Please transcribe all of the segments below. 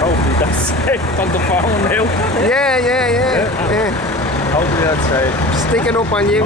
Hopefully that's safe on the phone now. Yeah. Hopefully that's safe. Sticking up on you.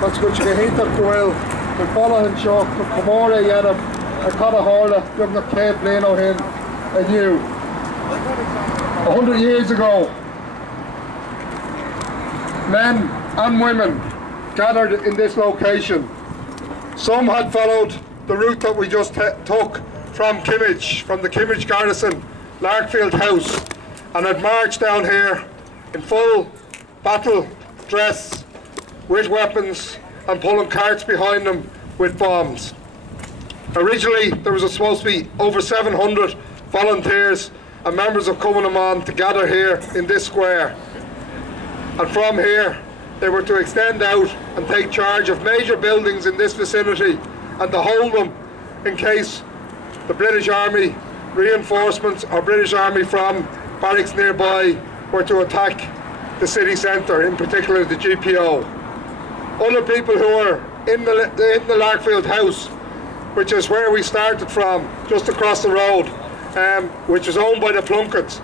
That's good you hate that well. The following shock to Comora Yanam, a Connor Horla, Governor Cape Leno Hin, and you. 100 years ago, men and women gathered in this location. Some had followed the route that we just took from Kimmage, from the Kimmage garrison, Larkfield House, and had marched down here in full battle dress, with weapons, and pulling carts behind them with bombs. Originally, there was supposed to be over 700 volunteers and members of Cumann to gather here in this square. And from here, they were to extend out and take charge of major buildings in this vicinity and to hold them in case the British Army reinforcements or British Army from barracks nearby were to attack the city centre, in particular the GPO. Other people who were in the Larkfield House which is where we started from, just across the road, which was owned by the Plunketts,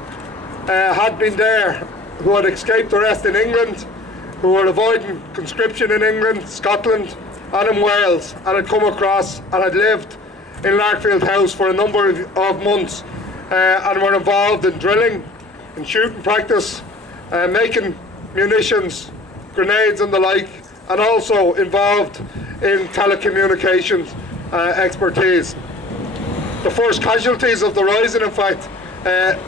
had been there, who had escaped arrest in England, who were avoiding conscription in England, Scotland and in Wales, and had come across and had lived in Larkfield House for a number of months, and were involved in drilling, in shooting practice, making munitions, grenades and the like, and also involved in telecommunications expertise. The first casualties of the rising, in fact,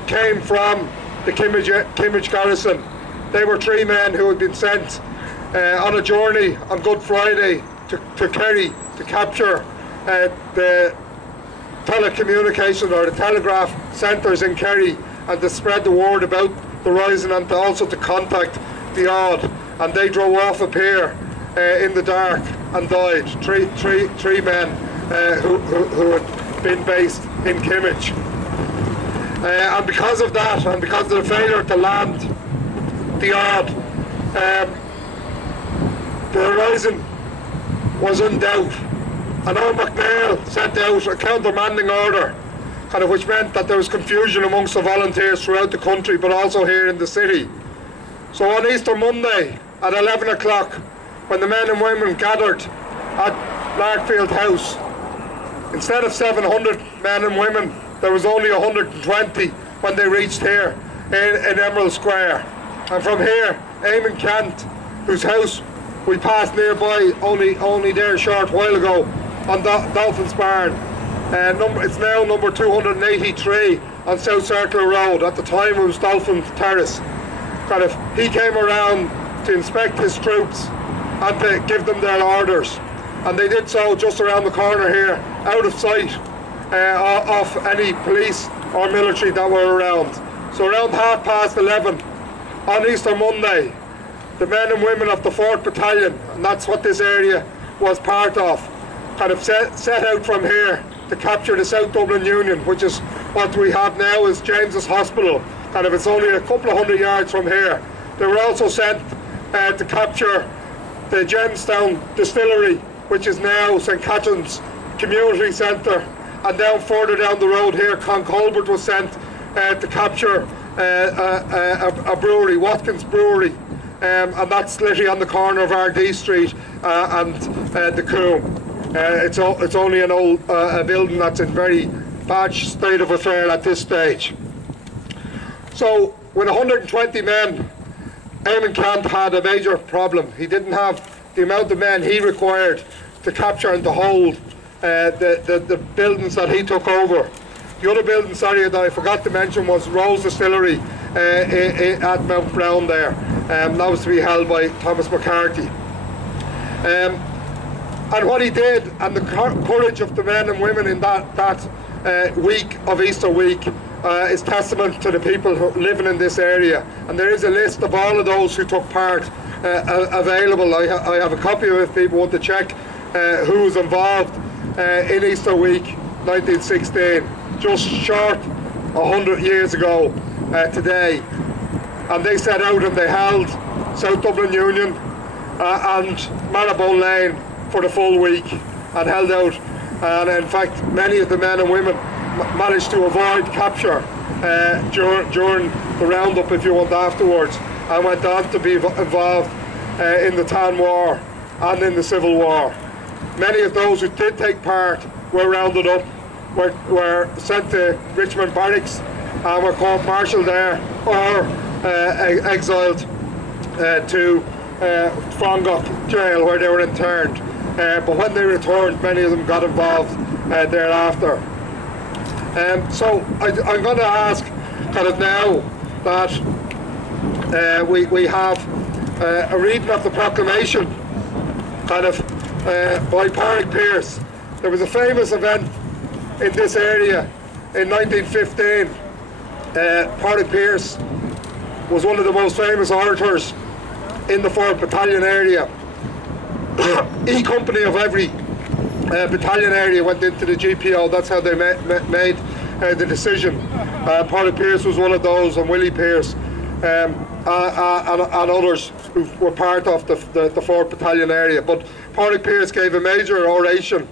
came from the Kimmage garrison. They were 3 men who had been sent on a journey on Good Friday to Kerry to capture the telecommunication or the telegraph centres in Kerry, and to spread the word about the rising, and also to contact the odd. And they drove off a pier in the dark and died. Three men who had been based in Kimmage. And because of that, and because of the failure to land the odd, the horizon was in doubt. And Earl McNeill sent out a countermanding order, kind of, which meant that there was confusion amongst the volunteers throughout the country, but also here in the city. So on Easter Monday at 11 o'clock, when the men and women gathered at Larkfield House, instead of 700 men and women, there was only 120 when they reached here in Emerald Square. And from here, Eamon Kent, whose house we passed nearby only there a short while ago, on Dolphin's Barn. It's now number 283 on South Circular Road. At the time it was Dolphin Terrace. He came around to inspect his troops and to give them their orders. And they did so just around the corner here, out of sight of any police or military that were around. So around 11:30 on Easter Monday, the men and women of the 4th Battalion, and that's what this area was part of, set out from here to capture the South Dublin Union, which is what we have now is James's Hospital. It's only a couple of 100 yards from here. They were also sent to capture the Gemstown Distillery, which is now St Catherine's Community Centre. And down further down the road here, Concolbert was sent to capture a brewery, Watkins Brewery, and that's literally on the corner of RD Street and the Coombe. It's only an old a building that's in very bad state of affair at this stage. So with 120 men, Eamon Kent had a major problem. He didn't have the amount of men he required to capture and to hold the buildings that he took over. The other building, sorry, that I forgot to mention was Rose Distillery at Mount Brown there. That was to be held by Thomas McCarthy. And what he did, and the courage of the men and women in that week of Easter week, is testament to the people who living in this area. And there is a list of all of those who took part available. I have a copy of it if people want to check who was involved in Easter week 1916, just short 100 years ago today. And they set out and they held South Dublin Union and Marrowbone Lane for the full week, and held out. And in fact, many of the men and women managed to avoid capture during the roundup, if you want, afterwards, and went on to be involved in the Tan War and in the Civil War. Many of those who did take part were rounded up, were sent to Richmond Barracks and were court-martialed there, or exiled to Frongoch Jail, where they were interned. But when they returned, many of them got involved thereafter. So I'm going to ask now that we have a reading of the proclamation by Pádraig Pearse. There was a famous event in this area in 1915. Pádraig Pearse was one of the most famous orators in the 4th Battalion area. E company of every battalion area went into the GPO. That's how they made the decision. Pádraig Pearse was one of those, and Willie Pearse, and others who were part of the 4th Battalion area. But Pádraig Pearse gave a major oration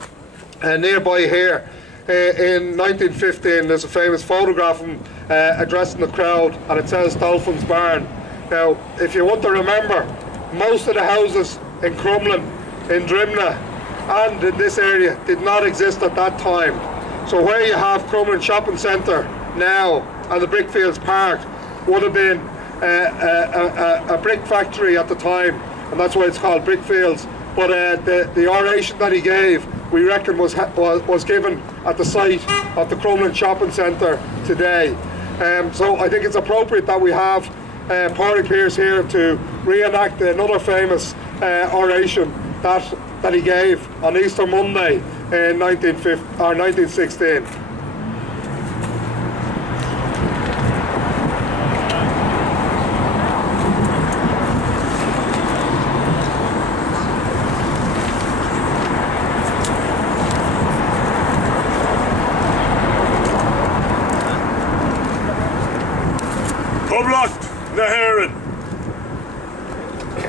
nearby here. In 1915, there's a famous photograph of him addressing the crowd, and it says Dolphin's Barn. Now, if you want to remember, most of the houses in Crumlin, in Drimna, and in this area did not exist at that time. So where you have Crumlin Shopping Centre now and the Brickfields Park would have been a brick factory at the time, and that's why it's called Brickfields. But the oration that he gave, we reckon, was given at the site of the Crumlin Shopping Centre today. So I think it's appropriate that we have Pádraig Pearse here to reenact another famous oration that he gave on Easter Monday in 1916.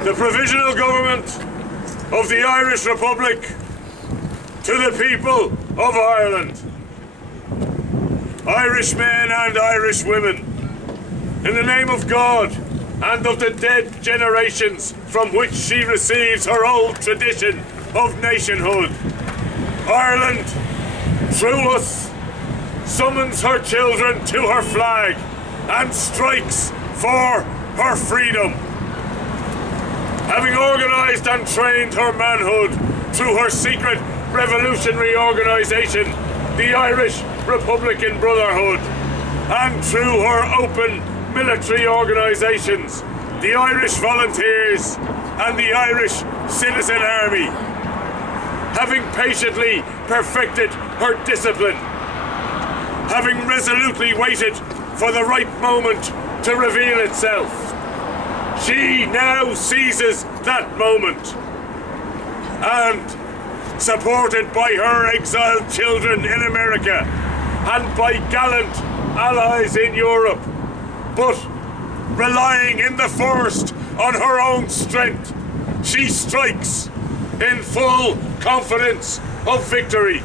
The Provisional Government of the Irish Republic to the people of Ireland, Irish men and Irish women, in the name of God and of the dead generations from which she receives her old tradition of nationhood, Ireland, through us, summons her children to her flag and strikes for her freedom. Having organised and trained her manhood through her secret revolutionary organisation, the Irish Republican Brotherhood, and through her open military organisations, the Irish Volunteers and the Irish Citizen Army, having patiently perfected her discipline, having resolutely waited for the right moment to reveal itself, she now seizes that moment, and, supported by her exiled children in America and by gallant allies in Europe, but relying in the first on her own strength, she strikes in full confidence of victory.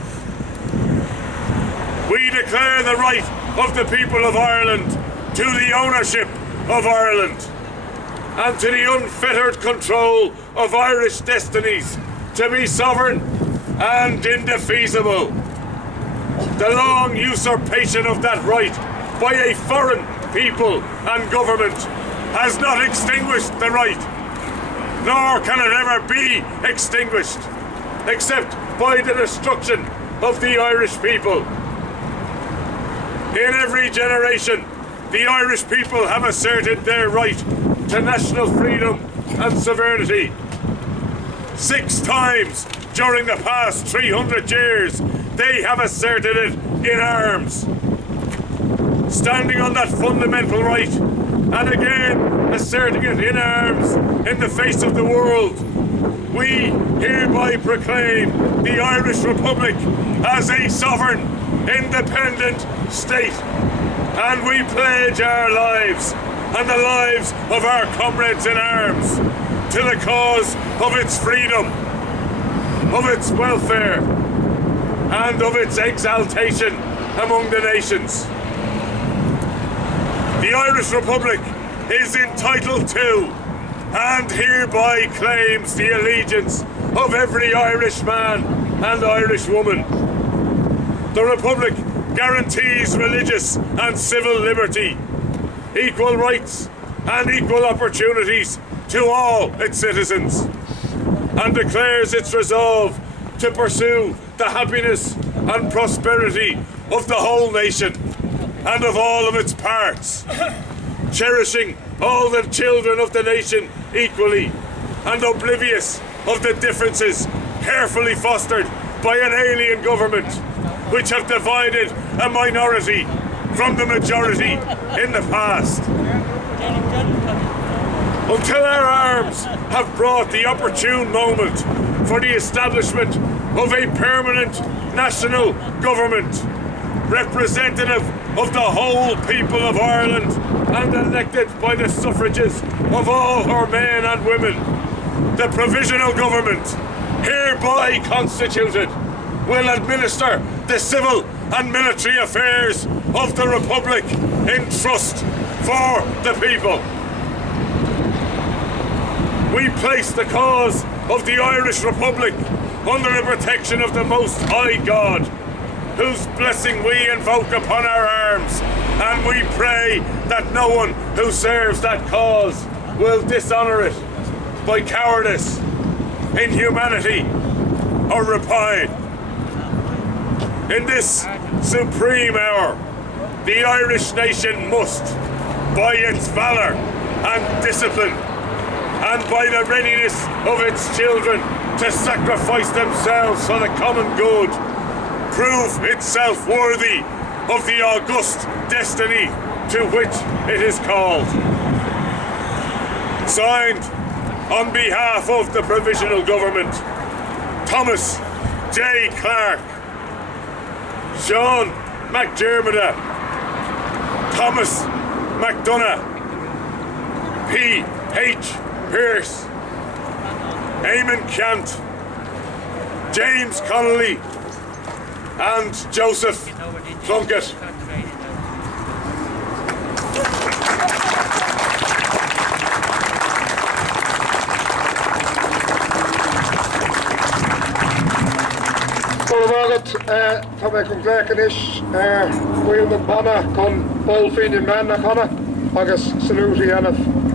We declare the right of the people of Ireland to the ownership of Ireland and to the unfettered control of Irish destinies to be sovereign and indefeasible. The long usurpation of that right by a foreign people and government has not extinguished the right, nor can it ever be extinguished, except by the destruction of the Irish people. In every generation, the Irish people have asserted their right to national freedom and sovereignty. 6 times during the past 300 years, they have asserted it in arms. Standing on that fundamental right, and again asserting it in arms in the face of the world, we hereby proclaim the Irish Republic as a sovereign, independent state, and we pledge our lives and the lives of our comrades in arms to the cause of its freedom, of its welfare, and of its exaltation among the nations. The Irish Republic is entitled to and hereby claims the allegiance of every Irish man and Irish woman. The Republic guarantees religious and civil liberty, equal rights and equal opportunities to all its citizens, and declares its resolve to pursue the happiness and prosperity of the whole nation and of all of its parts, cherishing all the children of the nation equally and oblivious of the differences carefully fostered by an alien government which have divided a minority from the majority in the past. Until our arms have brought the opportune moment for the establishment of a permanent national government, representative of the whole people of Ireland and elected by the suffrages of all her men and women, the Provisional Government, hereby constituted, will administer the civil and military affairs of the Republic in trust for the people. We place the cause of the Irish Republic under the protection of the Most High God, whose blessing we invoke upon our arms, and we pray that no one who serves that cause will dishonour it by cowardice, inhumanity, or rapine. In this supreme hour, the Irish nation must, by its valour and discipline, and by the readiness of its children to sacrifice themselves for the common good, prove itself worthy of the august destiny to which it is called. Signed on behalf of the Provisional Government, Thomas J. Clark, Sean McDermott, Thomas McDonough, P. H. Pearce, Eamon Kant, James Connolly, and Joseph Plunkett. Tá mé chun glécanis bhuiil na banna chun bólfín men na chana agus salútaí anamh.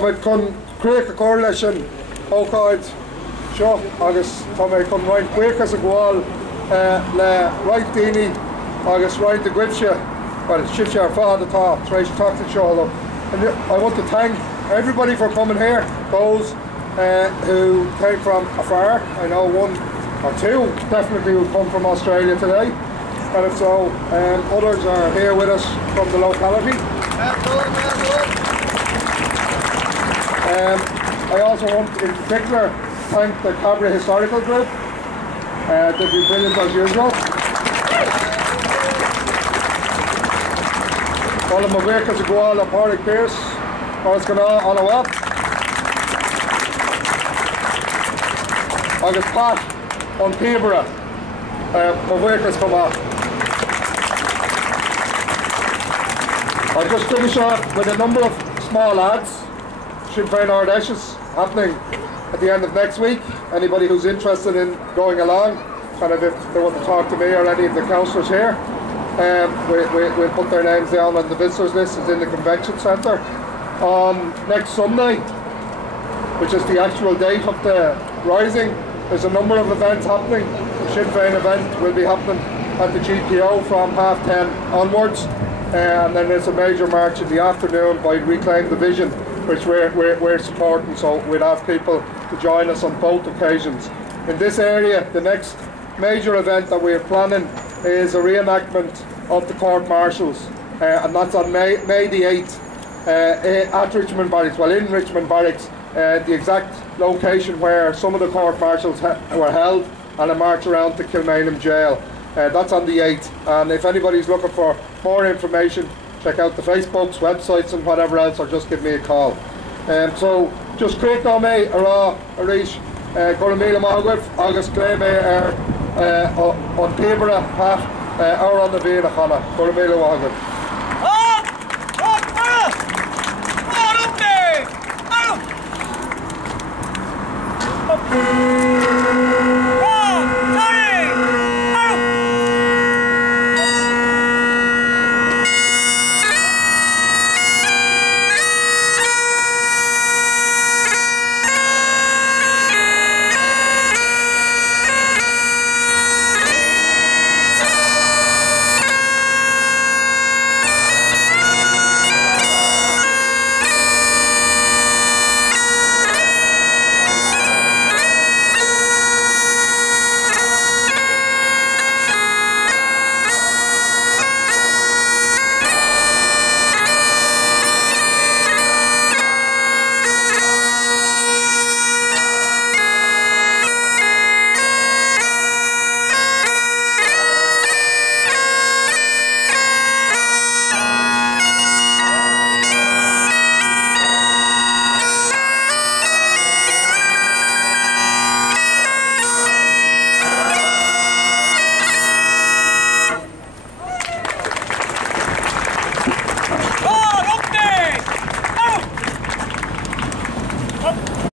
Táid chun cruach a cóir leis an ócáid seo agus táid chun roiin cuachas a gháil le roiid daoine agus roiid de gcuibse well sibse ar fád atá tar éis tata seo. And I want to thank everybody for coming here, those who came from afar. I know one or two definitely who come from Australia today, and if so, others are here with us from the locality. I also want in particular thank the Cabra Historical Group. They've been brilliant as usual. All of my workers go all of Pádraig Pierce, what's going on a while. August Pat on Peterborough, my workers come off. I'll just finish off with a number of small lads, Sinn Féin Ardèches, happening at the end of next week. Anybody who's interested in going along, kind of if they want to talk to me or any of the councillors here, we'll put their names down on the visitors list. It's in the convention centre. On next Sunday, which is the actual date of the rising, there's a number of events happening. The Sinn Féin event will be happening at the GPO from 10:30 onwards. And then there's a major march in the afternoon by Reclaim the Vision, which we're supporting, so we'll have people to join us on both occasions. In this area, the next major event that we're planning is a reenactment of the court martials, and that's on May the 8th at Richmond Barracks, well in Richmond Barracks, the exact location where some of the court martials were held, and a march around to Kilmainham Jail. That's on the 8th, and if anybody's looking for more information, check out the Facebooks, websites and whatever else, or just give me a call. So just quick on me, ará, Arish, Goramila Magwif, August Claim on Peterborough, Pat, or on the Vina Chana, Goramila Magwif. Up there! Up!